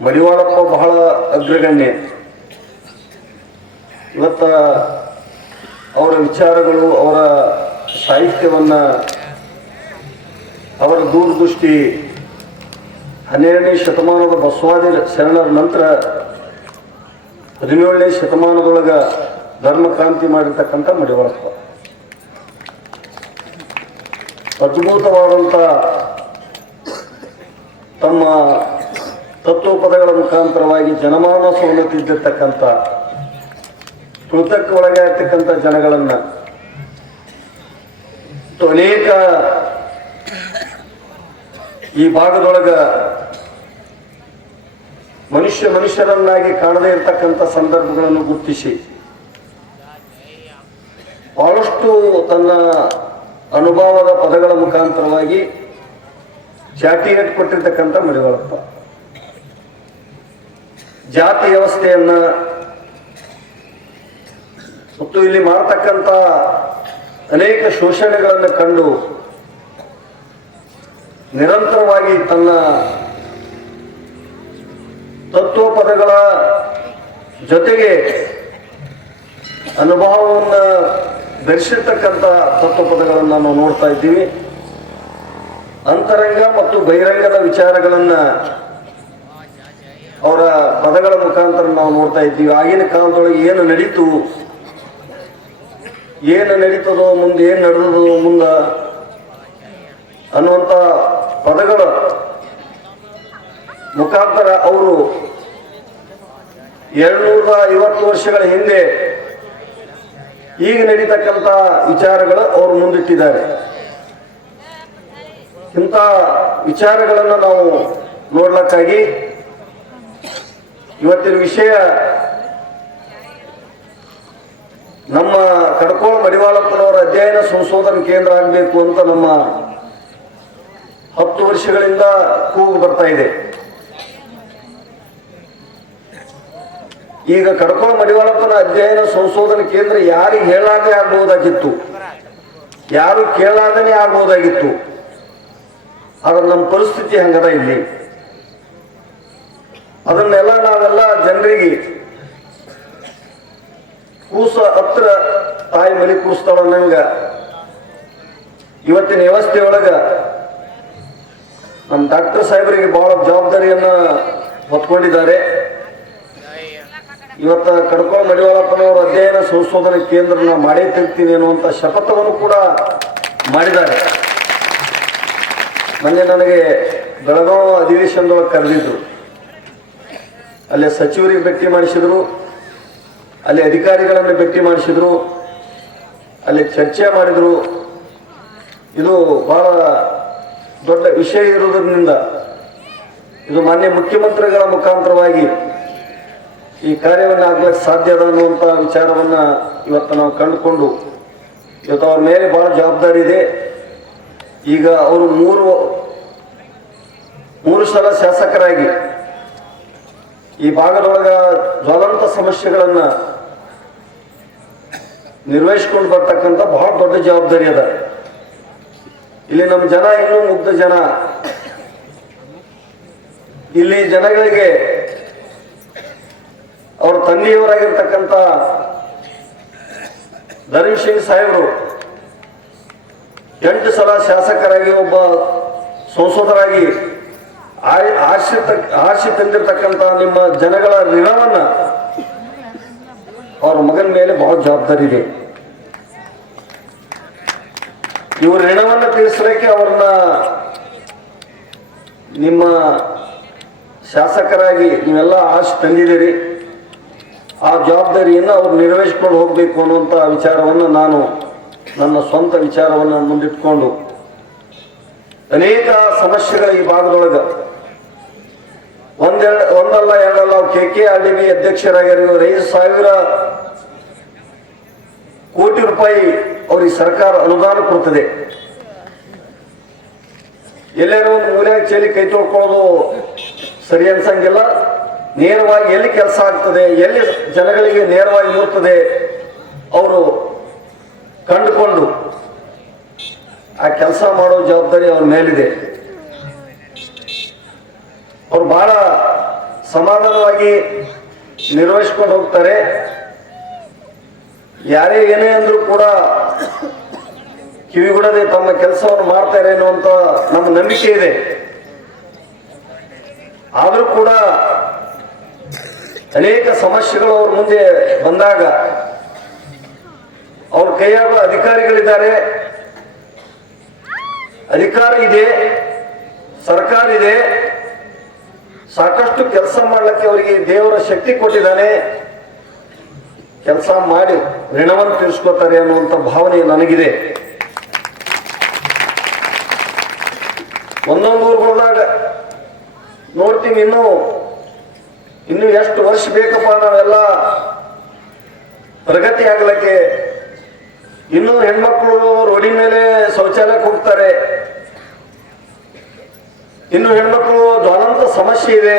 ಮಡಿವಾಳಪ್ಪ ಬಹಳ ಅಗ್ರಗಣ್ಯ. ಇವತ್ತ ಅವರ ವಿಚಾರಗಳು, ಅವರ ಸಾಹಿತ್ಯವನ್ನ ಅವರ ದೂರದೃಷ್ಟಿ ಹನ್ನೆರಡನೇ ಶತಮಾನದ ಬಸವಾದಿ ಶರಣರ ನಂತರ ಹದಿನೇಳನೇ ಶತಮಾನದೊಳಗ ಧರ್ಮ ಕ್ರಾಂತಿ ಮಾಡಿರ್ತಕ್ಕಂಥ ಮಡಿವಾಳಪ್ಪ. ಅದ್ಭುತವಾದಂಥ ತಮ್ಮ ತತ್ವಪದಗಳ ಮುಖಾಂತರವಾಗಿ ಜನಮಾನಸವನ್ನು ತಿದ್ದಿರ್ತಕ್ಕಂಥ ತುಳಿತಕ್ಕೆ ಒಳಗಾಗ್ತಕ್ಕಂಥ ಜನಗಳನ್ನು ಅನೇಕ ಈ ಭಾಗದೊಳಗ ಮನುಷ್ಯ ಮನುಷ್ಯರನ್ನಾಗಿ ಕಾಣದೇ ಇರತಕ್ಕಂಥ ಸಂದರ್ಭಗಳನ್ನು ಗುರುತಿಸಿ ಬಹಳಷ್ಟು ತನ್ನ ಅನುಭವದ ಪದಗಳ ಮುಖಾಂತರವಾಗಿ ಜಾತಿ ಕೊಟ್ಟಿರ್ತಕ್ಕಂಥ ಮಡಿವಾಳಪ್ಪ ಜಾತಿ ವ್ಯವಸ್ಥೆಯನ್ನ ಮತ್ತು ಇಲ್ಲಿ ಮಾಡ್ತಕ್ಕಂಥ ಅನೇಕ ಶೋಷಣೆಗಳನ್ನು ಕಂಡು ನಿರಂತರವಾಗಿ ತನ್ನ ತತ್ವಪದಗಳ ಜೊತೆಗೆ ಅನುಭವವನ್ನು ಧರಿಸಿರ್ತಕ್ಕಂಥ ತತ್ವಪದಗಳನ್ನು ನಾವು ನೋಡ್ತಾ ಇದ್ದೀವಿ. ಅಂತರಂಗ ಮತ್ತು ಬಹಿರಂಗದ ವಿಚಾರಗಳನ್ನ ಅವರ ಪದಗಳ ಮುಖಾಂತರ ನಾವು ನೋಡ್ತಾ ಇದ್ದೀವಿ. ಆಗಿನ ಕಾಲದೊಳಗೆ ಏನು ನಡೀತು? ಏನು ನಡೀತದೋ, ಮುಂದೆ ಏನು ನಡೆದದೋ, ಮುಂದ ಅನ್ನುವಂಥ ಪದಗಳ ಮುಖಾಂತರ ಅವರು ಎರಡ್ನೂರ ಐವತ್ತು ವರ್ಷಗಳ ಹಿಂದೆ ಈಗ ನಡೀತಕ್ಕಂಥ ವಿಚಾರಗಳು ಅವರು ಮುಂದಿಟ್ಟಿದ್ದಾರೆ. ಇಂಥ ವಿಚಾರಗಳನ್ನು ನಾವು ನೋಡ್ಲಕ್ಕಾಗಿ ಇವತ್ತಿನ ವಿಷಯ ನಮ್ಮ ಕಡ್ಕೋಳ ಮಡಿವಾಳಪ್ಪನವರ ಅಧ್ಯಯನ ಸಂಶೋಧನ ಕೇಂದ್ರ ಆಗಬೇಕು ಅಂತ ನಮ್ಮ ಹತ್ತು ವರ್ಷಗಳಿಂದ ಕೂಗು ಬರ್ತಾ ಇದೆ. ಈಗ ಕಡ್ಕೋಳ ಮಡಿವಾಳಪ್ಪನ ಅಧ್ಯಯನ ಸಂಶೋಧನ ಕೇಂದ್ರ ಯಾರಿಗೆ ಹೇಳಾದೆ ಆಗಬಹುದಾಗಿತ್ತು ಯಾರು ಕೇಳಾದನೆ ಆಗಬಹುದಾಗಿತ್ತು ಆದ್ರೆ ನಮ್ಮ ಪರಿಸ್ಥಿತಿ ಹಂಗದ ಇಲ್ಲಿ? ಅದನ್ನೆಲ್ಲ ನಾವೆಲ್ಲ ಜನರಿಗೆ ಕೂಸ ಹತ್ರ ತಾಯಿ ಮಲಿ ಕೂಸ್ತಾಳ ಇವತ್ತಿನ ವ್ಯವಸ್ಥೆಯೊಳಗ ನಮ್ಮ ಡಾಕ್ಟರ್ ಸಾಹೇಬರಿಗೆ ಬಹಳ ಜವಾಬ್ದಾರಿಯನ್ನ ಹೊತ್ಕೊಂಡಿದ್ದಾರೆ. ಇವತ್ತ ಕಡ್ಕೋ ಮಡಿವಾಳಪ್ಪನವರ ಅಧ್ಯಯನ ಸಂಶೋಧನೆ ಕೇಂದ್ರನ ಮಾಡೇ ತಿರ್ತೀನಿ ಅನ್ನುವಂಥ ಶಪಥವನ್ನು ಕೂಡ ಮಾಡಿದ್ದಾರೆ. ಮೊನ್ನೆ ನನಗೆ ಬೆಳಗಾವಿ ಅಧಿವೇಶನದೊಳಗೆ ಕರೆದಿದ್ರು. ಅಲ್ಲಿ ಸಚಿವರಿಗೆ ಭೇಟಿ ಮಾಡಿಸಿದ್ರು, ಅಲ್ಲಿ ಅಧಿಕಾರಿಗಳನ್ನು ಭೇಟಿ ಮಾಡಿಸಿದ್ರು, ಅಲ್ಲಿ ಚರ್ಚೆ ಮಾಡಿದ್ರು. ಇದು ಬಹಳ ದೊಡ್ಡ ವಿಷಯ ಇರುವುದರಿಂದ ಇದು ಮಾನ್ಯ ಮುಖ್ಯಮಂತ್ರಿಗಳ ಮುಖಾಂತರವಾಗಿ ಈ ಕಾರ್ಯವನ್ನು ಆಗ್ಲಿಕ್ಕೆ ಸಾಧ್ಯ ಅದ ಅನ್ನುವಂಥ ವಿಚಾರವನ್ನ ಇವತ್ತು ನಾವು ಕಂಡುಕೊಂಡು, ಇವತ್ತು ಅವ್ರ ಮೇಲೆ ಬಹಳ ಜವಾಬ್ದಾರಿ ಇದೆ. ಈಗ ಅವರು ಮೂರು ಮೂರು ಸಲ ಶಾಸಕರಾಗಿ ಈ ಭಾಗದೊಳಗ ಜ್ವಲಂತ ಸಮಸ್ಯೆಗಳನ್ನ ನಿರ್ವಹಿಸ್ಕೊಂಡು ಬರ್ತಕ್ಕಂಥ ಬಹಳ ದೊಡ್ಡ ಜವಾಬ್ದಾರಿ ಅದ. ಇಲ್ಲಿ ನಮ್ಮ ಜನ ಇನ್ನೂ ಮುಗ್ಧ ಜನ. ಇಲ್ಲಿ ಜನಗಳಿಗೆ ಅವ್ರ ತಂದೆಯವರಾಗಿರ್ತಕ್ಕಂಥ ಧರ್ಮ ಸಿಂಗ್ ಸಾಹೇಬರು ಎಂಟು ಸಲ ಶಾಸಕರಾಗಿ ಒಬ್ಬ ಸಂಸದರಾಗಿ ಆಯ್- ಆಶೆ ತಂದಿರತಕ್ಕಂತಹ ನಿಮ್ಮ ಜನಗಳ ಋಣವನ್ನ ಅವ್ರ ಮಗನ ಮೇಲೆ ಬಹಳ ಜವಾಬ್ದಾರಿ ಇದೆ. ಇವ್ರ ಋಣವನ್ನ ತೀರಿಸಲಿಕ್ಕೆ ಅವ್ರನ್ನ ನಿಮ್ಮ ಶಾಸಕರಾಗಿ ನೀವೆಲ್ಲ ಆಶೆ ತಂದಿದ್ದೀರಿ. ಆ ಜವಾಬ್ದಾರಿಯನ್ನು ಅವ್ರು ನಿರ್ವಹಿಸ್ಕೊಂಡು ಹೋಗಬೇಕು ಅನ್ನುವಂಥ ವಿಚಾರವನ್ನು ನಾನು ನನ್ನ ಸ್ವಂತ ವಿಚಾರವನ್ನು ಮುಂದಿಟ್ಕೊಂಡು ಅನೇಕ ಸಮಸ್ಯೆಗಳ ಈ ಭಾಗದೊಳಗ ಒಂದೆರಡು, ಒಂದಲ್ಲ, ಎರಡಲ್ಲ K K R D B ಅಧ್ಯಕ್ಷರಾಗಿರ್ಬೋದು ಐದು ಸಾವಿರ ಕೋಟಿ ರೂಪಾಯಿ ಅವ್ರಿಗೆ ಸರ್ಕಾರ ಅನುದಾನ ಕೊಡ್ತದೆ. ಎಲ್ಲರೂ ಒಂದು ಮೂಲೆ ಚೇಲಿ ಕೈ ತೊಳ್ಕೊಳ್ಳೋದು ಸರಿ ಅನ್ಸಂಗಿಲ್ಲ. ನೇರವಾಗಿ ಎಲ್ಲಿ ಕೆಲಸ ಆಗ್ತದೆ, ಎಲ್ಲಿ ಜನಗಳಿಗೆ ನೇರವಾಗಿ ಮೂರ್ತದೆ ಅವರು ಕಂಡುಕೊಂಡು ಆ ಕೆಲಸ ಮಾಡೋ ಜವಾಬ್ದಾರಿ ಅವ್ರ ಮೇಲಿದೆ. ಅವ್ರು ಬಹಳ ಸಮಾಧಾನವಾಗಿ ನಿರ್ವಹಿಸ್ಕೊಂಡು ಹೋಗ್ತಾರೆ. ಯಾರೇ ಏನೇ ಅಂದ್ರೂ ಕೂಡ ಕಿವಿಗೂಡದೆ ತಮ್ಮ ಕೆಲಸವನ್ನು ಮಾಡ್ತಾರೆ ಅನ್ನುವಂತ ನಮ್ಮ ನಂಬಿಕೆ ಇದೆ. ಆದರೂ ಕೂಡ ಅನೇಕ ಸಮಸ್ಯೆಗಳು ಅವ್ರ ಮುಂದೆ ಬಂದಾಗ ಅವ್ರ ಕೈಯಾಗುವ ಅಧಿಕಾರಿಗಳಿದ್ದಾರೆ. ಅಧಿಕಾರ ಇದೆ, ಸರ್ಕಾರ ಇದೆ. ಸಾಕಷ್ಟು ಕೆಲಸ ಮಾಡ್ಲಿಕ್ಕೆ ಅವರಿಗೆ ದೇವರ ಶಕ್ತಿ ಕೊಟ್ಟಿದ್ದಾನೆ. ಕೆಲಸ ಮಾಡಿ ಋಣವನ್ನು ತೀರಿಸ್ಕೋತಾರೆ ಅನ್ನುವಂಥ ಭಾವನೆ ನನಗಿದೆ. ಒಂದೊಂದು ಊರುಗಳದಾಗ ನೋಡ್ತೀವಿ ಇನ್ನೂ, ಇನ್ನು ಎಷ್ಟು ವರ್ಷ ಬೇಕಪ್ಪ ನಾವೆಲ್ಲ ಪ್ರಗತಿ ಆಗ್ಲಿಕ್ಕೆ ಇನ್ನೂ ಹೆಣ್ಮಕ್ಳು ರೋಡಿನ ಮೇಲೆ ಶೌಚಾಲಯಕ್ಕೆ ಹೋಗ್ತಾರೆ. ಇನ್ನು ಹೆಣ್ಮಕ್ಳು ಜ್ವಲಂತ ಸಮಸ್ಯೆ ಇದೆ.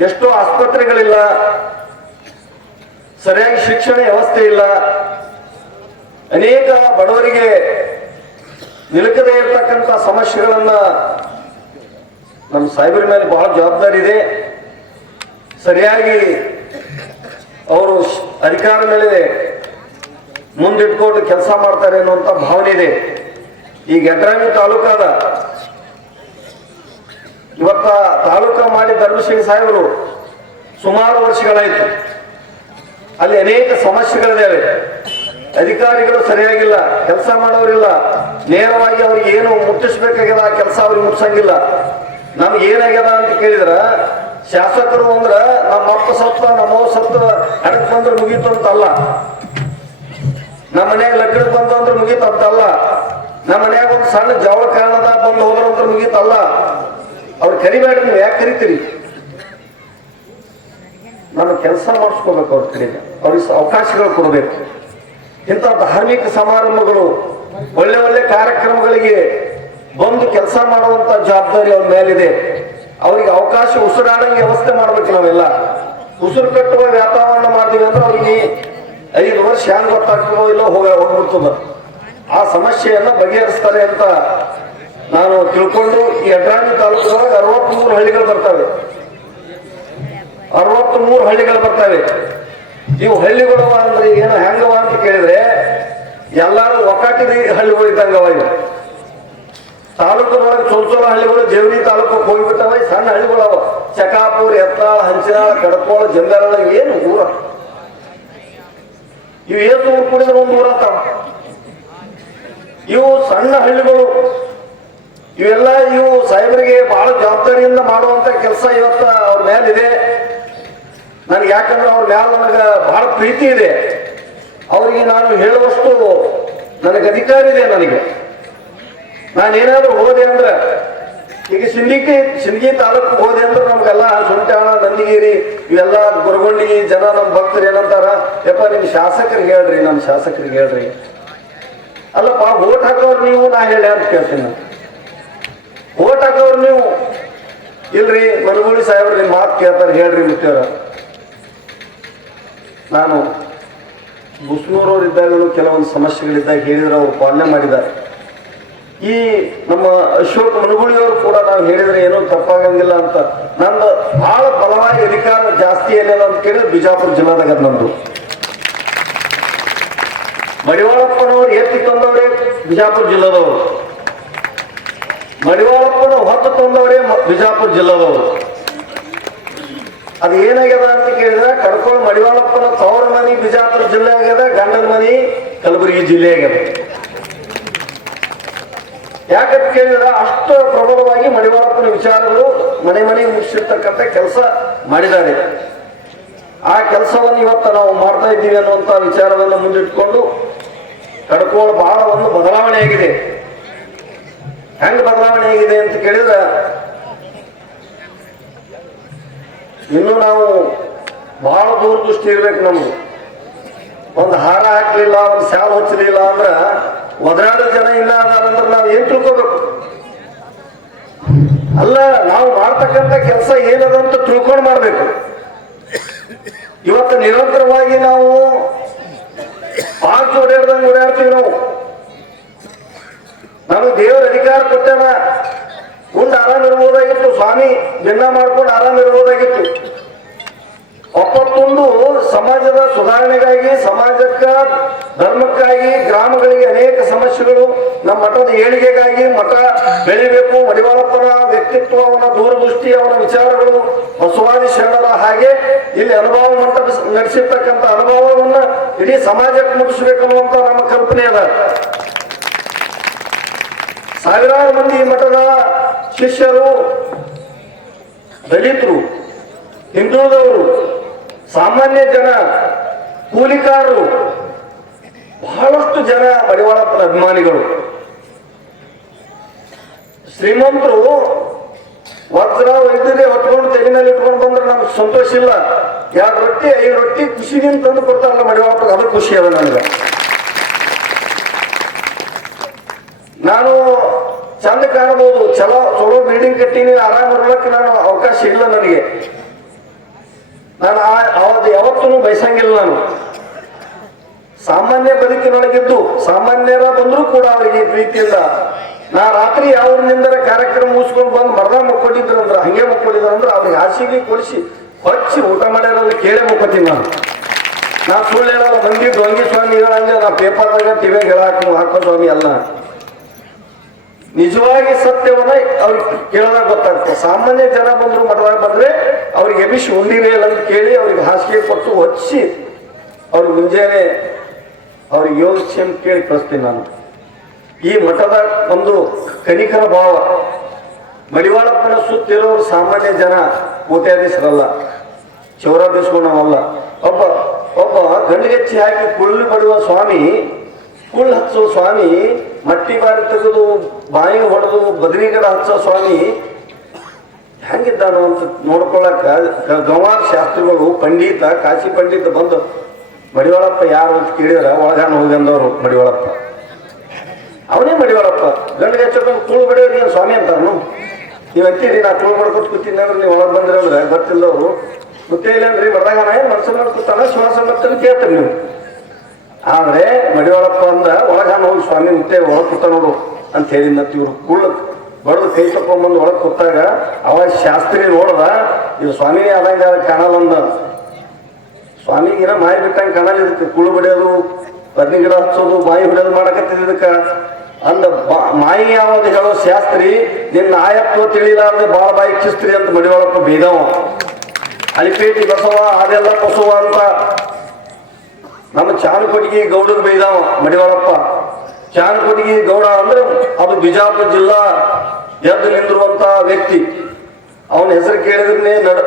ಎಷ್ಟೋ ಆಸ್ಪತ್ರೆಗಳಿಲ್ಲ. ಸರಿಯಾಗಿ ಶಿಕ್ಷಣ ವ್ಯವಸ್ಥೆ ಇಲ್ಲ. ಅನೇಕ ಬಡವರಿಗೆ ನಿಲುಕದೇ ಇರತಕ್ಕಂಥ ಸಮಸ್ಯೆಗಳನ್ನ ನಮ್ಮ ಸಾಹೇಬರ ಮೇಲೆ ಬಹಳ ಜವಾಬ್ದಾರಿ ಇದೆ. ಸರಿಯಾಗಿ ಅವರು ಅಧಿಕಾರ ಮೇಲೆ ಮುಂದಿಟ್ಕೊಂಡು ಕೆಲಸ ಮಾಡ್ತಾರೆ ಅನ್ನುವಂಥ ಭಾವನೆ ಇದೆ. ಈ ಗಟ್ರಾಮಿ ತಾಲೂಕಾದ ಇವತ್ತ ತಾಲೂಕ ಮಾಡಿ ಧರ್ಮಶ್ರೀ ಸಾಹೇಬರು ಸುಮಾರು ವರ್ಷಗಳಾಯಿತು. ಅಲ್ಲಿ ಅನೇಕ ಸಮಸ್ಯೆಗಳಿದ್ದಾವೆ. ಅಧಿಕಾರಿಗಳು ಸರಿಯಾಗಿಲ್ಲ, ಕೆಲಸ ಮಾಡೋರಿಲ್ಲ. ನೇರವಾಗಿ ಅವ್ರಿಗೆ ಏನು ಮುಟ್ಟಿಸ್ಬೇಕಾಗ್ಯದ ಆ ಕೆಲಸ ಅವ್ರಿಗೆ ಮುಟ್ಸಂಗಿಲ್ಲ. ನಮ್ಗೆ ಏನಾಗ್ಯದ ಅಂತ ಕೇಳಿದ್ರ, ಶಾಸಕರು ಅಂದ್ರ ನಮ್ಮ ಅಪ್ಪ ಸತ್ತ ನಮ್ಮವ್ವ ಸತ್ತ ಅಡಕ್ ಬಂದ್ರೆ ಮುಗೀತು ಅಂತಲ್ಲ. ನಮ್ಮ ಮನ್ಯಾಗ ಲಗ್ನಕ್ಕೆ ಬಂತು ಅಂದ್ರೆ ಮುಗೀತು ಅಂತಲ್ಲ. ನಮ್ಮ ಮನ್ಯಾಗ ಒಂದು ಸಣ್ಣ ಜವಳ ಕಾರಣದ ಬಂದು ಹೋದ್ರ ಅಂದ್ರೆ ಮುಗೀತಲ್ಲ. ಅವ್ರು ಕರಿಬೇಡ ನೀವು ಯಾಕೆ ಕರಿತೀರಿ? ನಾನು ಕೆಲಸ ಮಾಡಿಸ್ಕೋಬೇಕು ಅವ್ರ ಕಡೆಯಿಂದ ಅವ್ರಿಗೆ ಅವಕಾಶಗಳು ಕೊಡಬೇಕು. ಇಂಥ ಧಾರ್ಮಿಕ ಸಮಾರಂಭಗಳು, ಒಳ್ಳೆ ಒಳ್ಳೆ ಕಾರ್ಯಕ್ರಮಗಳಿಗೆ ಬಂದು ಕೆಲಸ ಮಾಡುವಂತ ಜವಾಬ್ದಾರಿ ಅವ್ರ ಮೇಲಿದೆ. ಅವರಿಗೆ ಅವಕಾಶ ಉಸಿರಾಡಂಗೆ ವ್ಯವಸ್ಥೆ ಮಾಡ್ಬೇಕು ನಾವೆಲ್ಲ. ಉಸಿರು ಕಟ್ಟುವ ವ್ಯಾಪಾರವನ್ನು ಮಾಡ್ತೀವಿ ಅಂದ್ರೆ ಅವ್ರಿಗೆ ಐದು ವರ್ಷ ಹ್ಯಾಂಗ್ ಗೊತ್ತಾಗ್ತದೋ ಇಲ್ಲೋ ಹೋಗ ಆ ಸಮಸ್ಯೆಯನ್ನ ಬಗೆಹರಿಸ್ತಾರೆ ಅಂತ ನಾನು ತಿಳ್ಕೊಂಡು ಈ ಅಡ್ರಾಣಿ ತಾಲೂಕಿನೊಳಗೆ ಅರವತ್ಮೂರು ಹಳ್ಳಿಗಳು ಬರ್ತವೆ. ಅರವತ್ತ್ ಮೂರು ಹಳ್ಳಿಗಳು ಬರ್ತವೆ. ಇವು ಹಳ್ಳಿಗಳವ ಅಂದ್ರೆ ಏನು ಹೆಂಗವ ಅಂತ ಕೇಳಿದ್ರೆ ಎಲ್ಲಾರು ಒಕ್ಕಾಟಿದ ಹಳ್ಳಿಗಳು ಇದ್ದಂಗವ ಇವು. ತಾಲೂಕಿನೊಳಗೆ ಚೋಲ್ ಚೋಲ ಹಳ್ಳಿಗಳು ಜೇವರಿ ತಾಲೂಕು ಹೋಗಿಬಿಟ್ಟವ, ಸಣ್ಣ ಹಳ್ಳಿಗಳವ. ಚಕಾಪುರ್, ಎತ್ತಾಳ, ಹಂಚಿನಾಳ, ಕಡಕೋಳ ಜಂಗಾರಳ ಏನು ಊರ. ಇವು ಏನು ಊರು ಕುಡಿದ್ರೆ ಒಂದು ಊರ ಇವು ಸಣ್ಣ ಹಳ್ಳಿಗಳು. ಇವೆಲ್ಲ ಇವು ಸಾಹೇಬರಿಗೆ ಬಹಳ ಜವಾಬ್ದಾರಿಯಿಂದ ಮಾಡುವಂತ ಕೆಲಸ ಇವತ್ತ ಅವ್ರ ಇದೆ ನನಗೆ ಯಾಕಂದ್ರೆ ಅವ್ರ ಮ್ಯಾಲ ನನಗೆ ಬಹಳ ಪ್ರೀತಿ ಇದೆ. ಅವರಿಗೆ ನಾನು ಹೇಳುವಷ್ಟು ನನಗೆ ಅಧಿಕಾರ ಇದೆ ನನಗೆ. ನಾನೇನಾದ್ರೂ ಹೋದೆ ಅಂದ್ರೆ, ಈಗ ಸಿಂಧಿಗೆ ಸಿಂಧಗಿ ತಾಲೂಕು ಹೋದೆ ಅಂದ್ರೆ ನಮ್ಗೆಲ್ಲ ಸುಂಟಾಣ, ನಂದಿಗಿರಿ, ಇವೆಲ್ಲ ಗುರಗೊಂಡಿ ಜನ ನಮ್ಮ ಭಕ್ತರು ಏನಂತಾರ, ಯಪ್ಪ, ನಿಮ್ ಶಾಸಕರಿಗೆ ಹೇಳ್ರಿ ನಮ್ಮ ಶಾಸಕರಿಗೆ ಹೇಳ್ರಿ. ಅಲ್ಲಪ್ಪ, ಓಟ್ ಹಾಕೋರು ನೀವು, ನಾ ಹೇಳಿ ಅಂತ ಕೇಳ್ತೀನಿ. ನಾನು ಓಟ್ ಹಾಕೋರು ನೀವು? ಇಲ್ರಿ ಮನಗೂಳಿ ಸಾಹೇಬ್ರು ನಿಮ್ಮ ಮಾತು ಕೇಳ್ತಾರೆ, ಹೇಳ್ರಿ ಮುತ್ತೇವ್ರ. ನಾನು ಮುಸ್ನೂರವ್ರು ಇದ್ದಾಗಲೂ ಕೆಲವೊಂದು ಸಮಸ್ಯೆಗಳಿದ್ದಾಗ ಹೇಳಿದ್ರೆ ಅವ್ರು ಪಾಲನೆ ಮಾಡಿದ್ದಾರೆ. ಈ ನಮ್ಮ ಅಶೋಕ್ ಮನಗುಳಿಯವರು ಕೂಡ ನಾವು ಹೇಳಿದ್ರೆ ಏನೋ ತಪ್ಪಾಗಂಗಿಲ್ಲ ಅಂತ. ನಂದು ಬಹಳ ಬಲವಾಗಿ ಅಧಿಕಾರ ಜಾಸ್ತಿ ಏನಿಲ್ಲ ಅಂತ ಕೇಳಿದ್ರೆ ಬಿಜಾಪುರ ಜಿಲ್ಲಾದಾಗ ನಂದು. ಮಡಿವಾಳಪ್ಪನವ್ರು ಎತ್ತಿ ತಂದವರೇ ಬಿಜಾಪುರ ಜಿಲ್ಲಾದವರು. ಮಡಿವಾಳಪ್ಪನ ಹೊತ್ತು ತಂದವರೇ ಬಿಜಾಪುರ ಜಿಲ್ಲಾದವರು. ಅದು ಏನಾಗ್ಯದ ಅಂತ ಕೇಳಿದ್ರೆ ಕಡ್ಕೊಳ್ಳ ಮಡಿವಾಳಪ್ಪನ ತವರ ಮನಿ ಬಿಜಾಪುರ ಜಿಲ್ಲೆ ಆಗ್ಯದ, ಗಂಡನ ಮನಿ ಕಲಬುರಗಿ ಜಿಲ್ಲೆ ಆಗ್ಯದ. ಯಾಕಂತ ಕೇಳಿದ್ರೆ ಅಷ್ಟು ಪ್ರಬಲವಾಗಿ ಮಡಿವಾಳಪ್ಪನ ವಿಚಾರಗಳು ಮನೆ ಮನೆ ಮುಗಿಸಿರ್ತಕ್ಕಂಥ ಕೆಲಸ ಮಾಡಿದ್ದಾರೆ. ಆ ಕೆಲಸವನ್ನು ಇವತ್ತು ನಾವು ಮಾಡ್ತಾ ಇದ್ದೀವಿ ಅನ್ನುವಂಥ ವಿಚಾರವನ್ನು ಮುಂದಿಟ್ಕೊಂಡು ಕಡ್ಕೋಳ ಬಹಳ ಒಂದು ಬದಲಾವಣೆ ಆಗಿದೆ ಹೆಂಗ್ ಬದಲಾವಣೆ ಆಗಿದೆ ಅಂತ ಕೇಳಿದ್ರೆ? ಇನ್ನು ನಾವು ಬಹಳ ದೂರದೃಷ್ಟಿ ಇರ್ಬೇಕು ನಮ್ಗೆ. ಒಂದು ಹಾರ ಹಾಕ್ಲಿಲ್ಲ, ಒಂದು ಸಾಲ ಹಚ್ಚಲಿಲ್ಲ ಅಂದ್ರೆ ಒದರಾಡೋ ಜನ ಇಲ್ಲ ಅಂದ್ರೆ ನಾವು ಏನ್ ತಿಳ್ಕೊಬೇಕು? ಅಲ್ಲ, ನಾವು ಮಾಡ್ತಕ್ಕಂಥ ಕೆಲಸ ಏನದ ಅಂತ ತಿಳ್ಕೊಂಡು ಮಾಡ್ಬೇಕು. ಇವತ್ತು ನಿರಂತರವಾಗಿ ನಾವು ಪಾರ್ಕ್ ಓಡಾಡ್ದಂಗೆ ಓಡಾಡ್ತೀವಿ ನಾವು. ನಮಗೆ ದೇವರ ಅಧಿಕಾರ ಕೊಟ್ಟಾನ. ಮುಂದೆ ಆರಾಮ ಇರ್ಬೋದಾಗಿತ್ತು ಸ್ವಾಮಿ ಜನ್ನ ಮಾಡ್ಕೊಂಡು ಮಾಡ್ಕೊಂಡು ಆರಾಮಿರ್ಬೋದಾಗಿತ್ತು ಒಪ್ಪತ್ತೊಂದು ಸಮಾಜದ ಸುಧಾರಣೆಗಾಗಿ, ಸಮಾಜಕ್ಕ, ಧರ್ಮಕ್ಕಾಗಿ, ಗ್ರಾಮಗಳಿಗೆ ಅನೇಕ ಸಮಸ್ಯೆಗಳು ನಮ್ಮ ಮಠದ ಏಳಿಗೆಗಾಗಿ ಮಠ ಬೆಳಿಬೇಕು. ಮಡಿವಾಳಪ್ಪನ ವ್ಯಕ್ತಿತ್ವ ಅವನ ದೂರದೃಷ್ಟಿ ಅವನ ವಿಚಾರಗಳು ಬಸವಾದಿ ಶರಣರ ಹಾಗೆ ಇಲ್ಲಿ ಅನುಭವ ಮಂಟಪ ನಡೆಸಿರ್ತಕ್ಕಂಥ ಅನುಭವವನ್ನ ಇಡೀ ಸಮಾಜಕ್ಕೆ ಮುಟ್ಟಿಸ್ಬೇಕನ್ನುವಂತ ನಮ್ಮ ಕಲ್ಪನೆ ಅದ. ಸಾವಿರಾರು ಮಂದಿ ಮಠದ ಶಿಷ್ಯರು, ದಲಿತರು, ಹಿಂದುಳಿದವರು, ಸಾಮಾನ್ಯ ಜನ, ಕೂಲಿಕಾರರು, ಬಹಳಷ್ಟು ಜನ ಮಡಿವಾಳಪ್ಪನ ಅಭಿಮಾನಿಗಳು. ಶ್ರೀಮಂತರು ವಜ್ರ ವೈದ್ಯರೇ ಹೊತ್ಕೊಂಡು ತೆಗಿನಲ್ಲಿ ಇಟ್ಕೊಂಡು ಬಂದ್ರೆ ನಮ್ಗೆ ಸಂತೋಷ ಇಲ್ಲ. ಎರಡು ರೊಟ್ಟಿ, ಐದು ರೊಟ್ಟಿ ಖುಷಿಗಿಂತ ತಂದು ಕೊಡ್ತಾರಲ್ಲ ಮಡಿವಾಳಪ್ಪ ಅದು ಖುಷಿ ಅದ ನನಗೆ. ನಾನು ಚಂದ ಕಾಣಬಹುದು. ಚಲೋ ಚಲೋ ಬಿಲ್ಡಿಂಗ್ ಕಟ್ಟಿನಿ, ಆರಾಮ ಇರೋಕ್ ನಾನು ಅವಕಾಶ ಇಲ್ಲ ನನಗೆ. ನಾನು ಅವತ್ತು ಯಾವತ್ತೂ ಬಯಸಂಗಿಲ್ಲ ನಾನು. ಸಾಮಾನ್ಯ ಬದುಕಿನೊಳಗಿದ್ದು, ಸಾಮಾನ್ಯರ ಬಂದರೂ ಕೂಡ ಅವರಿಗೆ ಪ್ರೀತಿಯಿಂದ. ನಾ ರಾತ್ರಿ ಯಾವ್ರಿಂದ ಕಾರ್ಯಕ್ರಮ ಮುಗಿಸ್ಕೊಂಡು ಬಂದು ಮರ್ದ ಮಕ್ಕೊಂಡಿದ್ರು ಅಂದ್ರೆ, ಹಂಗೆ ಮಕ್ಕೊಂಡಿದ್ರು ಅಂದ್ರೆ ಅವ್ರಿಗೆ ಹಾಸಿಗೆ ಕೊಡಿಸಿ ಹೊಚ್ಚಿ ಊಟ ಮಾಡ್ಯಾರ ಕೇಳೇ ಮುಕ್ಕೋತೀನಿ ನಾನು. ನಾ ಸುಳ್ಳು ಬಂದಿದ್ದು ಮಂದಿ ಸ್ವಾಮಿ ಸ್ವಾಮಿಗಳಂಗೆ ನಾ ಪೇಪರ್ದಾಗ ಟಿವಿಯಾಗ ಹೇಳಾಕ ಹಾಕೋ ಸ್ವಾಮಿ ಅಲ್ಲ. ನಿಜವಾಗಿ ಸತ್ಯವನ್ನ ಅವ್ರಿಗೆ ಕೇಳಿದಾಗ ಗೊತ್ತಾಗುತ್ತೆ. ಸಾಮಾನ್ಯ ಜನ ಬಂದ್ರು, ಮಠದಾಗ ಬಂದ್ರೆ ಅವ್ರಿಗೆ ಎಬಿಸಿ ಉಂಡಿರೇ ಇಲ್ಲ ಅಂತ ಕೇಳಿ ಅವ್ರಿಗೆ ಹಾಸಿಗೆ ಕೊಟ್ಟು ಹೊಚ್ಚಿ ಅವ್ರಿಗೆ ಮುಂಜಾನೆ ಅವ್ರಿಗೆ ಯೋಗಕ್ಷೇಮ ಕೇಳಿ ಕಳಿಸ್ತೀನಿ ನಾನು. ಈ ಮಠದ ಒಂದು ಕನಿಕರ ಭಾವ. ಮಡಿವಾಳಪ್ಪನ ಸುತ್ತಿರೋರು ಸಾಮಾನ್ಯ ಜನ ಕೋಟ್ಯಾಧೀಶರಲ್ಲ ಚೌರ ಬೀಸ್ಕೊಂಡವಲ್ಲ ಒಬ್ಬ ಒಬ್ಬ ಗಂಡಿಗೆಚ್ಚಿ ಹಾಕಿ ಕುಳ್ಳು ಪಡುವ ಸ್ವಾಮಿ, ಕುಳ್ಳು ಹಚ್ಚುವ ಸ್ವಾಮಿ ಮಟ್ಟಿ ಬಾಡಿ ತೆಗೆದು, ಬಾಯಿ ಹೊಡೆದು ಬದರಿ ಹಚ್ಚ ಸ್ವಾಮಿ ಹೆಂಗಿದ್ದಾನು ಅಂತ ನೋಡ್ಕೊಳಕ ಗಂವಾರ ಶಾಸ್ತ್ರಿಗಳು, ಪಂಡಿತ, ಕಾಶಿ ಪಂಡಿತ ಬಂದು, ಮಡಿವಾಳಪ್ಪ ಯಾರು ಅಂತ ಕೇಳಿದ್ರೆ, ಒಳಗಾನ ಹೋಗಂದವ್ರು ಮಡಿವಾಳಪ್ಪ. ಅವನೇ ಮಡಿವಾಳಪ್ಪ. ಗಂಡಿಗೆ ಹಚ್ಚೋಕೊಂಡು ತುಳು ಬಡಿಯೋರು ಏನು ಸ್ವಾಮಿ ಅಂತಾನು ನೀವು ಅಂತೀರಿ ನಾ ತುಳು ಮಾಡ್ಕೊತ ಕೂತೀನಿ ಅಂದ್ರೆ ನೀವು ಒಳಗೆ ಬಂದ್ರೆ ಅಂದ್ರೆ ಗೊತ್ತಿಲ್ಲದವರು ಗೊತ್ತೇ ಇಲ್ಲ ಅಂದ್ರೆ ಬರ್ದಾಗ ಏನು ಮನಸ್ಸು ಮಾಡ್ಕೊತಾನ? ಶ್ವಾಸ ಮತ್ತೆ ಕೇಳ್ತಾರೆ ನೀವು? ಆದ್ರೆ ಮಡಿಯೊಳಪ್ಪ ಅಂದ ಒಳಗ ಹೋಗಿ ಸ್ವಾಮಿ ಮುತ್ತೆ ಒಳಗೆ ಕೂತ ನೋಡು ಅಂತ ಹೇಳಿದ್ನಂತ ಇವ್ರು ಕುಳ್ಳ ಬಡದು ಕೈ ತಕೊಂಡ್ಬಂದು ಒಳಗೆ ಕೂತಾಗ ಅವಾಗ ಶಾಸ್ತ್ರಿ ನೋಡ್ದ, ಇದು ಸ್ವಾಮಿನೇ ಆದಂಗ ಕಾಣಲ್ಲ ಅಂದ. ಸ್ವಾಮಿಗಿನ ಮಾಯಿ ಬಿಟ್ಟಂಗೆ ಕಾಣಲ್ಲ ಇದಕ್ಕೆ, ಕುಳ್ಳು ಬಡಿಯೋದು ಬದ್ನಿ ಗಿಡ ಹಚ್ಚೋದು, ಬಾಯಿ ಹೊಡೆಯೋದು ಮಾಡಕತ್ತಿದ ಇದಕ್ಕ. ಅಂದ ಮಾಯಿ ಯಾವಾಗ ಹೇಳೋ ಶಾಸ್ತ್ರಿ, ನಿನ್ನ ಆಯತ್ವ ತಿಳಿಲಾರ್ದೆ ಬಾಳ ಬಾಯಿ ಕಿಸ್ತ್ರಿ ಅಂತ ಮಡಿವಾಳಪ್ಪ ಬೇದವ. ಅಲಿಪೇಟಿ ಬಸವ, ಅದೆಲ್ಲ ಬಸವ ಅಂತ ನಮ್ಮ ಗೌಡರ ಬೈದಾವ, ಮಡಿವಾಳಪ್ಪ. ಚಾನಕೊಟ್ಟಿಗೆ ಗೌಡ ಅಂದ್ರೆ ಅದು ಬಿಜಾಪುರ ಜಿಲ್ಲಾ ಎದ್ದು ನಿಂದಿರುವಂತ ವ್ಯಕ್ತಿ. ಅವನ ಹೆಸರು ಕೇಳಿದ್ರೆ ನಡ,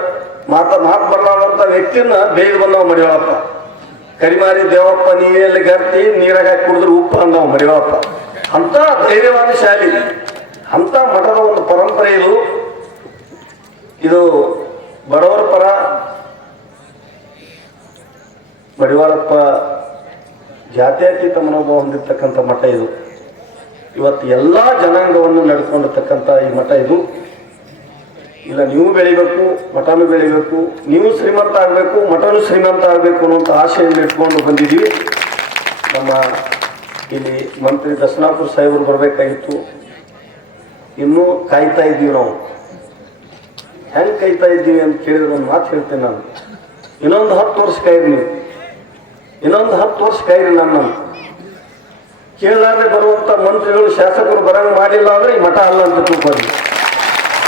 ಮಾತ, ಮಾತು ಬರಲಾರಂತ ವ್ಯಕ್ತಿನ ಬೇಗ ಬಂದವ ಮಡಿವಾಳಪ್ಪ. ಕರಿಮಾರಿ, ದೇವಪ್ಪ ನೀರಲ್ಲಿ ಗರ್ತಿ, ನೀರಾಗ ಕುಡಿದ್ರೆ ಉಪ್ಪು ಅಂದವ ಮಡಿವಾಳಪ್ಪ. ಅಂತ ಧೈರ್ಯವಾದ ಶಾಲಿ. ಅಂತ ಮಠದ ಒಂದು ಪರಂಪರೆ ಇದು. ಇದು ಬಡವರ ಪರ ಮಡಿವಾಳಪ್ಪ ಜಾತ್ಯತೀತ ಮನೋಭಾವ ಹೊಂದಿರ್ತಕ್ಕಂಥ ಮಠ ಇದು. ಇವತ್ತು ಎಲ್ಲ ಜನಾಂಗವನ್ನು ನಡೆಸ್ಕೊಂಡಿರ್ತಕ್ಕಂಥ ಈ ಮಠ ಇದು. ಇಲ್ಲ, ನೀವು ಬೆಳಿಬೇಕು, ಮಠನೂ ಬೆಳಿಬೇಕು, ನೀವು ಶ್ರೀಮಂತ ಆಗಬೇಕು, ಮಠನೂ ಶ್ರೀಮಂತ ಆಗಬೇಕು ಅನ್ನೋಂಥ ಆಶೆಯನ್ನು ಇಟ್ಕೊಂಡು ಬಂದಿದ್ದೀವಿ. ನಮ್ಮ ಇಲ್ಲಿ ಮಂತ್ರಿ ದರ್ಶನಾಪುರ ಸಾಹೇಬರು ಬರಬೇಕಾಗಿತ್ತು. ಇನ್ನೂ ಕಾಯ್ತಾ ಇದ್ದೀವಿ ನಾವು. ಹೆಂಗೆ ಕಾಯ್ತಾ ಇದ್ದೀವಿ ಅಂತ ಕೇಳಿದ್ರೆ ಒಂದು ಮಾತು ಹೇಳ್ತೇನೆ ನಾನು. ಇನ್ನೊಂದು ಹತ್ತು ವರ್ಷ ಕಾಯ್ರಿ ಇನ್ನೊಂದು ಹತ್ತು ವರ್ಷ ನಾನು ನನ್ನ ಕೇಳಲಾರ್ದೆ ಬರುವಂತ ಮಂತ್ರಿಗಳು, ಶಾಸಕರು ಬರಂಗ್ ಮಾಡಿಲ್ಲ ಅಂದ್ರೆ ಈ ಮಠ ಅಲ್ಲ ಅಂತ ತಿಳ್ಕೊಳ್ಳಿ.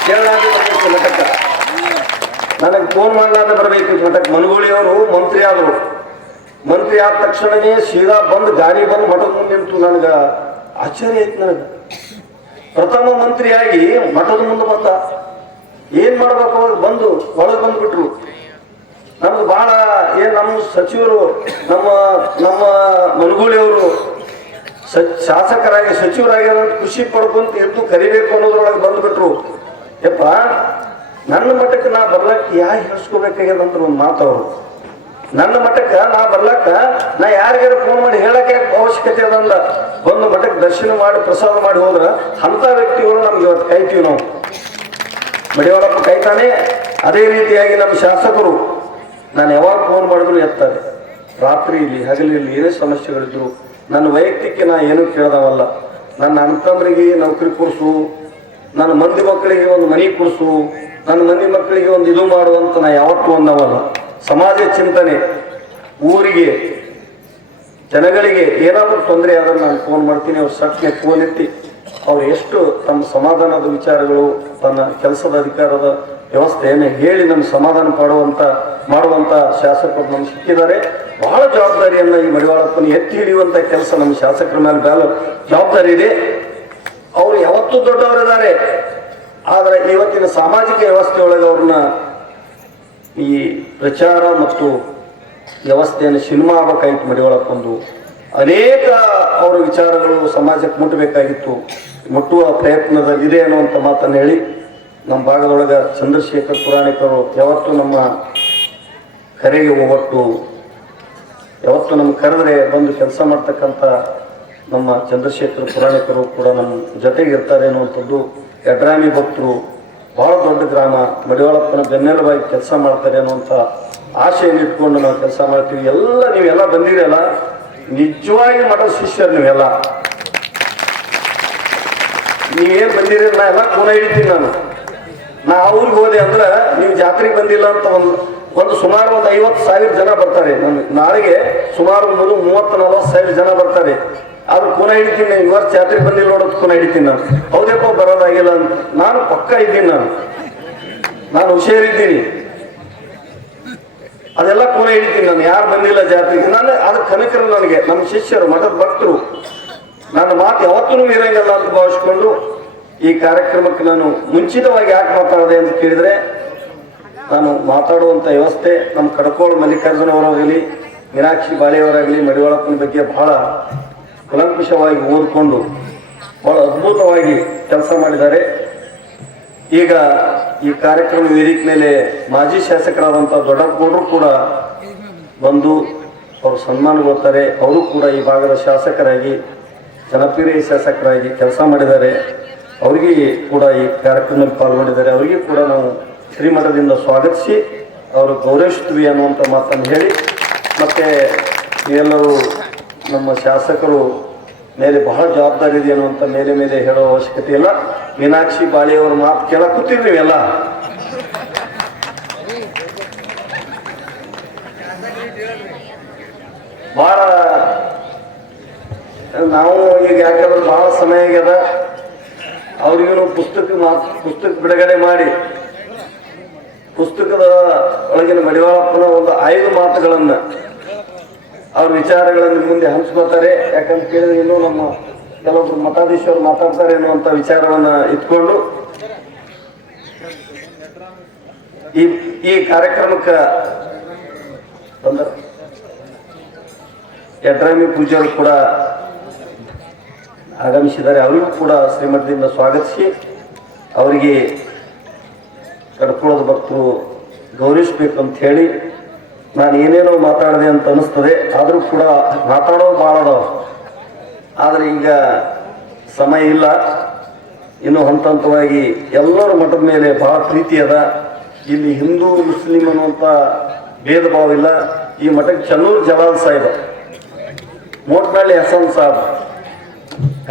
ಕೇಳಲಾರ್ದೆ ಬರಬೇಕು ಮಠಕ್ಕೆ. ನನಗೆ ಫೋನ್ ಮಾಡಲಾರ್ದೆ ಬರಬೇಕು ಮಠಕ್ಕೆ. ಮನಗೋಳಿಯವರು ಮಂತ್ರಿ ಆದರು ಮಂತ್ರಿ ಆದ ತಕ್ಷಣವೇ ಸೀದಾ ಬಂದು ಗಾಡಿ ಬಂದು ಮಠದ ಮುಂದೆ ನಿಂತು ನನಗೆ ಆಶ್ಚರ್ಯ ಆಯ್ತು ನನಗೆ. ಪ್ರಥಮ ಮಂತ್ರಿಯಾಗಿ ಮಠದ ಮುಂದೆ ಬಂದ. ಏನ್ ಮಾಡ್ಬೇಕು? ಅವಾಗ ಬಂದು ಒಳಗೆ ಬಂದ್ಬಿಟ್ರು. ನಮ್ದು ಬಹಳ ಏನ್ ನಮ್ಮ ಸಚಿವರು, ನಮ್ಮ ನಮ್ಮ ಮನಗೂಳಿಯವರು ಶಾಸಕರಾಗಿ, ಸಚಿವರಾಗಿ ಅನ್ನೋದು ಖುಷಿ ಪಡ್ಕೊಂತ ಎದ್ದು ಕರಿಬೇಕು ಅನ್ನೋದ್ರೊಳಗೆ ಬಂದ್ಬಿಟ್ರು. ಯಪ್ಪ, ನನ್ನ ಮಟ್ಟಕ್ಕೆ ನಾ ಬರ್ಲಕ್ಕೆ ಯಾ ಅಂತ ಒಂದು ಅವರು. ನನ್ನ ಮಠಕ್ಕೆ ನಾ ಬರ್ಲಕ್ಕ, ನಾ ಯಾರಿಗಾರು ಫೋನ್ ಮಾಡಿ ಹೇಳಕ್ಕೆ ಅವಶ್ಯಕತೆ ಅದಂದ ಬಂದು ಮಠಕ್ಕೆ ದರ್ಶನ ಮಾಡಿ, ಪ್ರಸಾದ ಮಾಡಿ ಹೋದ್ರ ಅಂತ ವ್ಯಕ್ತಿಗಳು ನಮ್ಗೆ ಇವತ್ತು ಕಾಯ್ತೀವಿ ನಾವು. ಮಡಿವಾಳಪ್ಪ ಕಾಯ್ತಾನೆ. ಅದೇ ರೀತಿಯಾಗಿ ನಮ್ಮ ಶಾಸಕರು ನಾನು ಯಾವಾಗ ಫೋನ್ ಮಾಡಿದ್ರು ಎತ್ತಾರೆ. ರಾತ್ರಿ ಇಲ್ಲಿ ಹಗಲಿರಲಿ ಏನೇ ಸಮಸ್ಯೆಗಳಿದ್ರು, ನನ್ನ ವೈಯಕ್ತಿಕ ನಾ ಏನು ಕೇಳ್ದವಲ್ಲ. ನನ್ನ ಅಣ್ಣ ನೌಕರಿ ಕೊಡಿಸು, ನನ್ನ ಮಂದಿ ಮಕ್ಕಳಿಗೆ ಒಂದು ಮನೆ ಕೊಡಿಸು, ನನ್ನ ಮಂದಿ ಮಕ್ಕಳಿಗೆ ಒಂದು ಇದು ಮಾಡುವಂತ ನಾ ಯಾವತ್ತೂ ಅನ್ನವಲ್ಲ. ಸಮಾಜ ಚಿಂತನೆ, ಊರಿಗೆ, ಜನಗಳಿಗೆ ಏನಾದರೂ ತೊಂದರೆ ಆದ್ರೆ ನಾನು ಫೋನ್ ಮಾಡ್ತೀನಿ, ಅವ್ರ ಸಟ್ನೆ ಫೋನ್ ಎತ್ತಿ. ಅವ್ರು ಎಷ್ಟು ತಮ್ಮ ಸಮಾಧಾನದ ವಿಚಾರಗಳು ತನ್ನ ಕೆಲಸದ ಅಧಿಕಾರದ ವ್ಯವಸ್ಥೆಯನ್ನು ಹೇಳಿ ನಮ್ಮ ಸಮಾಧಾನ ಪಡುವಂಥ ಮಾಡುವಂತ ಶಾಸಕರು ನಮ್ಗೆ ಸಿಕ್ಕಿದ್ದಾರೆ. ಬಹಳ ಜವಾಬ್ದಾರಿಯನ್ನ ಈ ಮಡಿವಾಳಪ್ಪನ ಎತ್ತಿ ಹಿಡಿಯುವಂತ ಕೆಲಸ ನಮ್ಮ ಶಾಸಕರ ಮೇಲೆ ಬೇಲ ಜವಾಬ್ದಾರಿ ಇದೆ. ಅವರು ಯಾವತ್ತೂ ದೊಡ್ಡವರಿದ್ದಾರೆ. ಆದರೆ ಇವತ್ತಿನ ಸಾಮಾಜಿಕ ವ್ಯವಸ್ಥೆಯೊಳಗೆ ಅವ್ರನ್ನ ಈ ಪ್ರಚಾರ ಮತ್ತು ವ್ಯವಸ್ಥೆಯನ್ನು ಸಿನಿಮಾ ಆಗಬೇಕಾಗಿತ್ತು ಮಡಿವಾಳಪ್ಪಂದು. ಅನೇಕ ಅವರ ವಿಚಾರಗಳು ಸಮಾಜಕ್ಕೆ ಮುಟ್ಟಬೇಕಾಗಿತ್ತು. ಮುಟ್ಟುವ ಪ್ರಯತ್ನದಲ್ಲಿದೆ ಅನ್ನುವಂಥ ಮಾತನ್ನು ಹೇಳಿ ನಮ್ಮ ಭಾಗದೊಳಗೆ ಚಂದ್ರಶೇಖರ್ ಪುರಾಣಿಕರು ಯಾವತ್ತು ನಮ್ಮ ಕರೆಗೆ ಹೋಗೊಟ್ಟು ಯಾವತ್ತು ನಮ್ಮ ಕರೆದ್ರೆ ಬಂದು ಕೆಲಸ ಮಾಡ್ತಕ್ಕಂಥ ನಮ್ಮ ಚಂದ್ರಶೇಖರ್ ಪುರಾಣಿಕರು ಕೂಡ ನಮ್ಮ ಜೊತೆಗೆ ಇರ್ತಾರೆ ಅನ್ನುವಂಥದ್ದು ಯಡ್ರಾಮಿ ಭಕ್ತರು, ಬಹಳ ದೊಡ್ಡ ಗ್ರಾಮ, ಮಡಿವಾಳಪ್ಪನ ಬೆನ್ನೆಲುಬಾಗಿ ಕೆಲಸ ಮಾಡ್ತಾರೆ ಅನ್ನುವಂಥ ಆಶೆಯನ್ನು ಇಟ್ಕೊಂಡು ನಾವು ಕೆಲಸ ಮಾಡ್ತೀವಿ. ಎಲ್ಲ ನೀವೆಲ್ಲ ಬಂದಿರಲ್ಲ, ನಿಜವಾಗಿ ಮಾಡೋ ಶಿಷ್ಯರು ನೀವೆಲ್ಲ. ನೀವೇನು ಬಂದಿರಲ್ಲ, ಎಲ್ಲ ಗುಣ ಹಿಡಿತೀನಿ ನಾನು. ನಾ ಅವ್ರಿಗೆ ಹೋದೆ ಅಂದ್ರೆ ನೀವು ಜಾತ್ರೆಗೆ ಬಂದಿಲ್ಲ ಅಂತ ಒಂದು ಒಂದು ಸುಮಾರು ಒಂದು ಐವತ್ತು ಸಾವಿರ ಜನ ಬರ್ತಾರೆ. ನಾಳೆಗೆ ಸುಮಾರು ಒಂದು ಮೂವತ್ತು ನಲವತ್ತು ಸಾವಿರ ಜನ ಬರ್ತಾರೆ. ಆದ್ರೆ ಕೂನ ಹಿಡಿತೀನಿ ಈ ವರ್ಷ ಜಾತ್ರೆಗೆ ಬಂದಿಲ್ಲ ನೋಡೋದು ಕೂನ ಹಿಡಿತೀನಿ ನಾನು. ಹೌದಪ್ಪ, ಬರೋದಾಗಿಲ್ಲ ಅಂತ. ನಾನು ಪಕ್ಕ ಇದ್ದೀನಿ ನಾನು. ನಾನು ಹುಷಾರಿದ್ದೀನಿ. ಅದೆಲ್ಲ ಕೂನ ಹಿಡಿತೀನಿ ನಾನು. ಯಾರು ಬಂದಿಲ್ಲ ಜಾತ್ರೆಗೆ. ನಾನು ಅದು ಕನಕರು ನನಗೆ. ನಮ್ಮ ಶಿಷ್ಯರು, ಮಠದ ಭಕ್ತರು. ನನ್ನ ಮಾತು ಯಾವತ್ತೂ ಇರಂಗಿಲ್ಲ ಅಂತ ಭಾವಿಸ್ಕೊಂಡು ಈ ಕಾರ್ಯಕ್ರಮಕ್ಕೆ ನಾನು ಮುಂಚಿತವಾಗಿ ಯಾಕೆ ಮಾತಾಡಿದೆ ಅಂತ ಕೇಳಿದ್ರೆ, ನಾನು ಮಾತಾಡುವಂಥ ವ್ಯವಸ್ಥೆ ನಮ್ಮ ಕಡಕೋಳ ಮಲ್ಲಿಕಾರ್ಜುನ ಅವರಾಗಲಿ, ಮೀನಾಕ್ಷಿ ಬಾಳೆಯವರಾಗಲಿ, ಮಡಿವಾಳಪ್ಪನ ಬಗ್ಗೆ ಬಹಳ ಕುಲಂಕುಷವಾಗಿ ಓದಿಕೊಂಡು ಬಹಳ ಅದ್ಭುತವಾಗಿ ಕೆಲಸ ಮಾಡಿದ್ದಾರೆ. ಈಗ ಈ ಕಾರ್ಯಕ್ರಮ ವೇದಿಕೆ ಮೇಲೆ ಮಾಜಿ ಶಾಸಕರಾದಂಥ ದೊಡ್ಡಪ್ಪನವರು ಕೂಡ ಬಂದು ಅವರು ಸನ್ಮಾನಗೊಳ್ತಾರೆ ಅವರು ಕೂಡ ಈ ಭಾಗದ ಶಾಸಕರಾಗಿ, ಜನಪ್ರಿಯ ಶಾಸಕರಾಗಿ ಕೆಲಸ ಮಾಡಿದ್ದಾರೆ. ಅವರಿಗೆ ಕೂಡ ಈ ಕಾರ್ಯಕ್ರಮದಲ್ಲಿ ಪಾಲ್ಗೊಂಡಿದ್ದಾರೆ. ಅವರಿಗೆ ಕೂಡ ನಾವು ಶ್ರೀಮಠದಿಂದ ಸ್ವಾಗತಿಸಿ, ಅವರು ಗೌರವಿಸ್ತೀವಿ ಅನ್ನುವಂಥ ಮಾತನ್ನು ಹೇಳಿ, ಮತ್ತೆ ಎಲ್ಲರೂ ನಮ್ಮ ಶಾಸಕರು ಮೇಲೆ ಬಹಳ ಜವಾಬ್ದಾರಿ ಇದೆ ಅನ್ನುವಂಥ ಮೇಲೆ ಮೇಲೆ ಹೇಳೋ ಅವಶ್ಯಕತೆ ಇಲ್ಲ. ಮೀನಾಕ್ಷಿ ಬಾಳಿಯವರ ಮಾತು ಕೇಳಕ್ ಕೂತೀರಿ ನೀವೆಲ್ಲ ಬಹಳ ನಾವು ಈಗ ಯಾಕಂದ್ರೆ ಬಹಳ ಸಮಯ ಆಗ್ಯದ ಅವ್ರಿಗೂ ಪುಸ್ತಕ ಪುಸ್ತಕ ಬಿಡುಗಡೆ ಮಾಡಿ, ಪುಸ್ತಕದ ಒಳಗಿನ ಮಡಿವಾಳಪ್ಪನ ಒಂದು ಐದು ಮಾತುಗಳನ್ನು ಅವ್ರ ವಿಚಾರಗಳನ್ನು ಮುಂದೆ ಹಂಚ್ಕೋತಾರೆ ಯಾಕಂತ ಕೇಳಿದ್ರೆ ಇನ್ನೂ ನಮ್ಮ ಕೆಲವೊಬ್ರು ಮಠಾಧೀಶರು ಮಾತಾಡ್ತಾರೆ ಅನ್ನುವಂಥ ವಿಚಾರವನ್ನ ಇಟ್ಕೊಂಡು ಈ ಈ ಕಾರ್ಯಕ್ರಮಕ್ಕೆ ಬಂದ ಯಡ್ರಾಮಿ ಕೂಡ ಆಗಮಿಸಿದ್ದಾರೆ. ಅವರಿಗೂ ಕೂಡ ಶ್ರೀಮಠದಿಂದ ಸ್ವಾಗತಿಸಿ ಅವರಿಗೆ ಕಡ್ಕೊಳ್ಳೋದು ಭಕ್ತರು ಅಂತ ಹೇಳಿ ನಾನು ಏನೇನೋ ಮಾತಾಡಿದೆ ಅಂತ ಅನ್ನಿಸ್ತದೆ. ಆದರೂ ಕೂಡ ಮಾತಾಡೋ ಭಾಳ ಆದರೆ ಈಗ ಸಮಯ ಇಲ್ಲ. ಇನ್ನು ಹಂತ ಹಂತವಾಗಿ ಎಲ್ಲರ ಮಠದ ಮೇಲೆ ಬಹಳ ಪ್ರೀತಿ ಅದ. ಇಲ್ಲಿ ಹಿಂದೂ, ಮುಸ್ಲಿಂ ಅನ್ನುವಂಥ ಭೇದ ಭಾವ ಇಲ್ಲ. ಈ ಮಠಕ್ಕೆ ಚನ್ನೂರು ಜಲಾಲ್ ಸಾಹೇಬ. ಮೋಟ್ನಳ್ಳಿ ಹಸನ್ ಸಾಬ್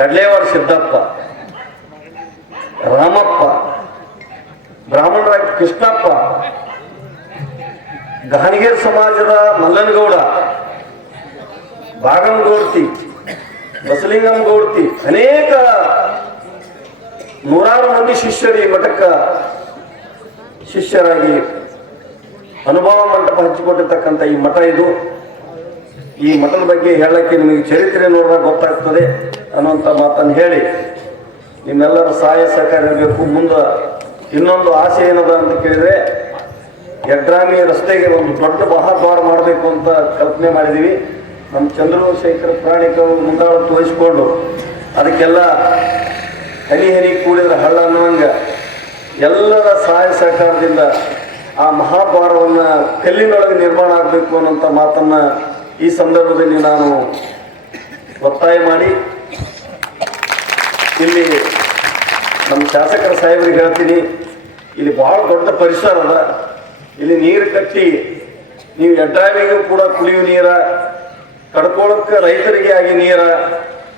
ಕಡ್ಲೇವಾಡ ಸಿದ್ದಪ್ಪ, ರಾಮಪ್ಪ ಬ್ರಾಹ್ಮಣರ ಕೃಷ್ಣಪ್ಪ ಗಾಣಿಗೇರ್ ಸಮಾಜದ ಮಲ್ಲನಗೌಡ ಬಸಲಿಂಗಂ ಗೌಡ್ತಿ ಅನೇಕ ನೂರಾರು ಮಂದಿ ಶಿಷ್ಯರು ಮಠಕ್ಕ ಶಿಷ್ಯರಾಗಿ ಅನುಭವ ಮಂಟಪ ಹಚ್ಚಿಕೊಟ್ಟಿರ್ತಕ್ಕಂಥ ಈ ಮಠ ಇದು. ಈ ಮಠದ ಬಗ್ಗೆ ಹೇಳಕ್ಕೆ ನಿಮಗೆ ಚರಿತ್ರೆ ನೋಡಿದಾಗ ಗೊತ್ತಾಗ್ತದೆ. ಅನ್ನುವಂಥ ಮಾತನ್ನು ಹೇಳಿ ನಿಮ್ಮೆಲ್ಲರ ಸಹಾಯ ಸಹಕಾರ ಇರಬೇಕು. ಮುಂದೆ ಇನ್ನೊಂದು ಆಸೆ ಏನದ ಅಂತ ಕೇಳಿದ್ರೆ ಯಡ್ರಾಮಿ ರಸ್ತೆಗೆ ಒಂದು ದೊಡ್ಡ ಮಹಾದ್ವಾರ ಮಾಡಬೇಕು ಅಂತ ಕಲ್ಪನೆ ಮಾಡಿದ್ದೀವಿ ನಮ್ಮ ಚಂದ್ರಶೇಖರ ಪ್ರಾಣಿಕರು ಮುಂದಾಳತ್ತು ವಹಿಸ್ಕೊಂಡು ಅದಕ್ಕೆಲ್ಲ ಹನಿ ಹನಿ ಕೂಡಿದ್ರೆ ಹಳ್ಳ ಅನ್ನುವಂಗ ಎಲ್ಲರ ಸಹಾಯ ಸಹಕಾರದಿಂದ ಆ ಮಹಾದ್ವಾರವನ್ನು ಕಲ್ಲಿನೊಳಗೆ ನಿರ್ಮಾಣ ಆಗಬೇಕು ಅನ್ನೋಂಥ ಮಾತನ್ನು ಈ ಸಂದರ್ಭದಲ್ಲಿ ನಾನು ಒತ್ತಾಯ ಮಾಡಿ ಇಲ್ಲಿ ನಮ್ಮ ಶಾಸಕರ ಸಾಹೇಬರಿಗೆ ಹೇಳ್ತೀನಿ, ಇಲ್ಲಿ ಬಹಳ ದೊಡ್ಡ ಪರಿಸರ ಅದ. ಇಲ್ಲಿ ನೀರು ಕಟ್ಟಿ, ನೀವು ಎಡ್ರಾವಿಗೂ ಕೂಡ ಕುಡಿಯುವ ನೀರ, ಕಡ್ಕೊಳಕ್ಕೆ ರೈತರಿಗೆ ಆಗಿ ನೀರ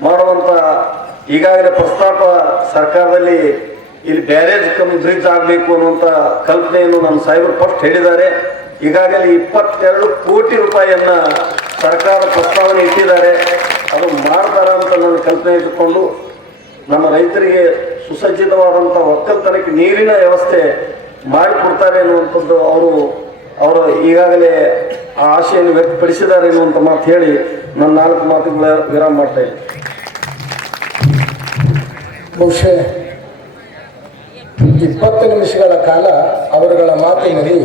ಮಾಡುವಂತ ಈಗಾಗಲೇ ಪ್ರಸ್ತಾಪ ಸರ್ಕಾರದಲ್ಲಿ ಇಲ್ಲಿ ಬ್ಯಾರೇಜ್ ಕಮ್ ಬ್ರಿಡ್ಜ್ ಆಗಬೇಕು ಅನ್ನುವಂಥ ಕಲ್ಪನೆಯನ್ನು ನಮ್ಮ ಸಾಹೇಬರು ಫಸ್ಟ್ ಹೇಳಿದ್ದಾರೆ. ಈಗಾಗಲೇ ಇಪ್ಪತ್ತೆರಡು ಕೋಟಿ ರೂಪಾಯಿಯನ್ನು ಸರ್ಕಾರ ಪ್ರಸ್ತಾವನೆ ಇಟ್ಟಿದ್ದಾರೆ. ಅದು ಮಾಡ್ತಾರ ಅಂತ ನನ್ನ ಕಲ್ಪನೆ ಇಟ್ಟುಕೊಂಡು ನಮ್ಮ ರೈತರಿಗೆ ಸುಸಜ್ಜಿತವಾದಂಥ ಒಕ್ಕಲ್ತನಕ್ಕೆ ನೀರಿನ ವ್ಯವಸ್ಥೆ ಮಾಡಿಕೊಡ್ತಾರೆ ಅನ್ನುವಂಥದ್ದು ಅವರು ಅವರು ಈಗಾಗಲೇ ಆ ಆಶೆಯನ್ನು ವ್ಯಕ್ತಪಡಿಸಿದ್ದಾರೆ ಎನ್ನುವಂಥ ಮಾತು ಹೇಳಿ ನನ್ನ ನಾಲ್ಕು ಮಾತುಗಳ ವಿರಾಮ ಮಾಡ್ತಾ ಇದ್ದೀನಿ. ಬಹುಶಃ ಇಪ್ಪತ್ತು ನಿಮಿಷಗಳ ಕಾಲ ಅವರುಗಳ ಮಾತಿನಲ್ಲಿ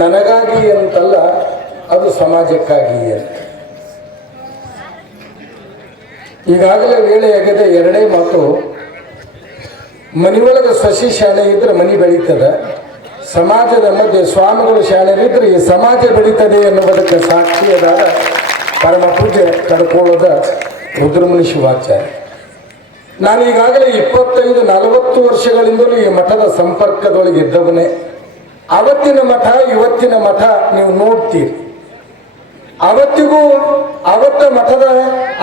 ನನಗಾಗಿ ಅಂತಲ್ಲ, ಅದು ಸಮಾಜಕ್ಕಾಗಿ ಅಂತ. ಈಗಾಗಲೇ ವೇಳೆಯಾಗದೆ ಎರಡೇ ಮಾತು. ಮನೆಯೊಳಗೆ ಸಸಿ ಶಾಲೆ ಇದ್ರೆ ಮನೆ ಬೆಳೀತದೆ. ಸಮಾಜದ ಮಧ್ಯೆ ಸ್ವಾಮಿಗಳು ಶಾಲೆಯರಿದ್ರೆ ಈ ಸಮಾಜ ಬೆಳೀತದೆ ಎನ್ನುವುದಕ್ಕೆ ಸಾಕ್ಷಿಯದಾದ ಪರಮ ಪೂಜೆ ಕಡ್ಕೊಳ್ಳೋದ ರುದ್ರಮುನಿ ಶಿವಾಚಾರ್ಯ ನಾನು ಈಗಾಗಲೇ ಇಪ್ಪತ್ತೈದು, ನಲವತ್ತು ವರ್ಷಗಳಿಂದಲೂ ಈ ಮಠದ ಸಂಪರ್ಕದೊಳಗೆ ಇದ್ದವನೇ. ಅವತ್ತಿನ ಮಠ, ಇವತ್ತಿನ ಮಠ ನೀವು ನೋಡ್ತೀರಿ. ಅವತ್ತಿಗೂ ಅವತ್ತ ಮಠದ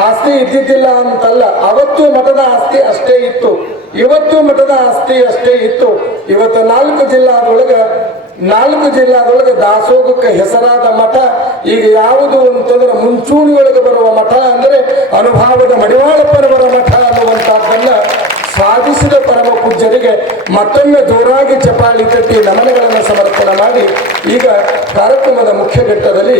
ಆಸ್ತಿ ಇದ್ದಿದ್ದಿಲ್ಲ ಅಂತಲ್ಲ, ಅವತ್ತು ಮಠದ ಆಸ್ತಿ ಅಷ್ಟೇ ಇತ್ತು. ಇವತ್ತು ಮಠದ ಆಸ್ತಿ ಅಷ್ಟೇ ಇತ್ತು. ಇವತ್ತು ನಾಲ್ಕು ಜಿಲ್ಲಾದೊಳಗೆ ನಾಲ್ಕು ಜಿಲ್ಲಾದೊಳಗೆ ದಾಸೋಗಕ್ಕೆ ಹೆಸರಾದ ಮಠ, ಈಗ ಯಾವುದು ಅಂತಂದ್ರೆ ಮುಂಚೂಣಿಯೊಳಗೆ ಬರುವ ಮಠ ಅಂದರೆ ಅನುಭಾವದ ಮಡಿವಾಳಪ್ಪನವರ ಮಠ ಅನ್ನುವಂಥದ್ದನ್ನ ಸಾಧಿಸಿದ ಪರಮ ಪೂಜ್ಯರಿಗೆ ಮತ್ತೊಮ್ಮೆ ಜೋರಾಗಿ ಚಪಾಳಿ ಕಟ್ಟಿ ನಮನಗಳನ್ನು ಸಮರ್ಪಣೆ ಮಾಡಿ ಈಗ ಕಾರ್ಯಕ್ರಮದ ಮುಖ್ಯ ಘಟ್ಟದಲ್ಲಿ